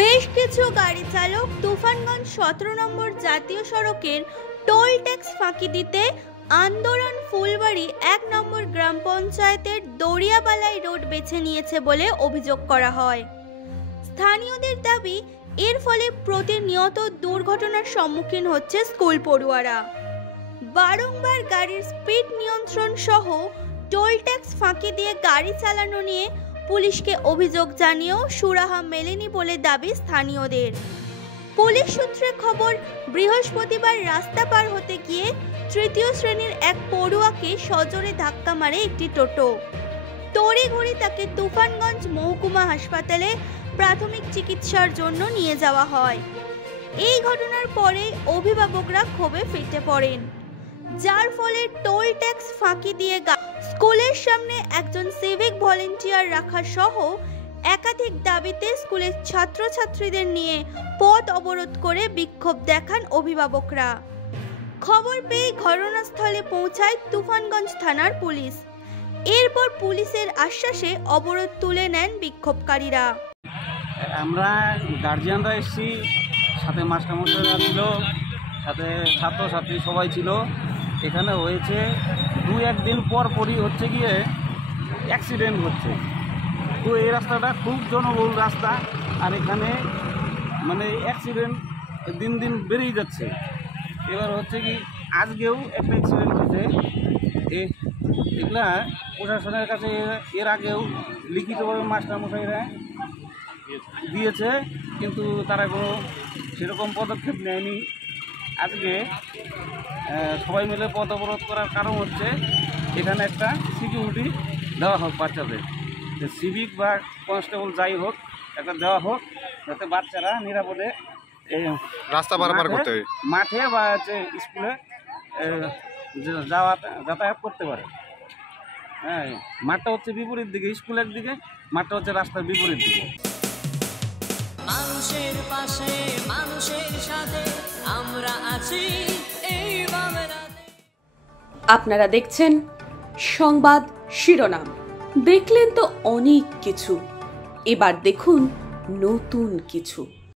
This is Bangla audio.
বেশ কিছু গাড়ি চালক তুফানগঞ্জ 17 নম্বর জাতীয় সড়কের টোল ট্যাক্স ফাঁকি দিতে আন্দোলন ফুলবাড়ি 1 নম্বর গ্রাম পঞ্চায়েতের দরিয়াবালাই রোড বেছে নিয়েছে বলে অভিযোগ করা হয়। স্থানীয়দের দাবি, এর ফলে প্রতিনিয়ত দুর্ঘটনার সম্মুখীন হচ্ছে স্কুল পড়ুয়ারা। বারংবার গাড়ির স্পিড নিয়ন্ত্রণ সহ টোল ট্যাক্স ফাঁকি দিয়ে গাড়ি চালানো নিয়ে পুলিশকে অভিযোগ জানিয়েও সুরাহা মেলেনি বলে দাবি স্থানীয়দের। পুলিশ সূত্রে খবর, বৃহস্পতিবার রাস্তা পার হতে গিয়ে তৃতীয় শ্রেণীর এক পড়ুয়াকে সজোরে ধাক্কা মারে একটি টোটো। তড়িঘড়ি তাকে তুফানগঞ্জ মহকুমা হাসপাতালে প্রাথমিক চিকিৎসার জন্য নিয়ে যাওয়া হয়। এই ঘটনার পরে অভিভাবকরা ক্ষোভে ফেটে পড়েন, যার ফলে টোল ট্যাক্স ফাঁকি দিয়ে স্কুলের সামনে একজন সিভিক ভলেন্টিয়ার রাখা সহ একাধিক দাবিতে স্কুলের ছাত্রছাত্রীদের নিয়ে পথ অবরোধ করে বিক্ষোভ দেখান অভিভাবকরা। খবর পেয়ে ঘটনাস্থলে পৌঁছায় তুফানগঞ্জ থানার পুলিশ। এরপর পুলিশের আশ্বাসে অবরোধ তুলে নেন বিক্ষোভকারীরা। আমরা গার্জিয়ানরা এসেছি, সাথে মাস্টারমশাইরা ছিল, সাথে ছাত্রছাত্রী সবাই ছিল। এখানে হয়েছে 2-1 দিন পরই হচ্ছে গিয়ে অ্যাক্সিডেন্ট হচ্ছে। তো এই রাস্তাটা খুব জনবহুল রাস্তা, আর এখানে মানে অ্যাক্সিডেন্ট দিন দিন বেড়েই যাচ্ছে। এবার হচ্ছে কি আজকেও একটা অ্যাক্সিডেন্ট হচ্ছে। এগুলা প্রশাসনের কাছে এর আগেও লিখিতভাবে মাস্টারমশাইরা দিয়েছে, কিন্তু তারা কোনো সেরকম পদক্ষেপ নেয়নি। আজকে সবাই মিলে পথ অবরোধ করার কারণ হচ্ছে এখানে একটা সিকিউরিটি দেওয়া হোক বাচ্চাদের, যে সিভিক বা কনস্টেবল যাই হোক একটা দেওয়া হোক, যাতে বাচ্চারা নিরাপদে রাস্তা পারাপার করতে মাঠে বা হচ্ছে স্কুলে যাতায়াত করতে পারে। হ্যাঁ, মাঠটা হচ্ছে বিপরীত দিকে, স্কুল একদিকে, মাঠটা হচ্ছে রাস্তার বিপরীত দিকে। মানুষের পাশে, মানুষের সাথে আমরা আছি এই বাংলাতে। আপনারা দেখছেন সংবাদ শিরোনাম। দেখলেন তো অনেক কিছু, এবার দেখুন নতুন কিছু।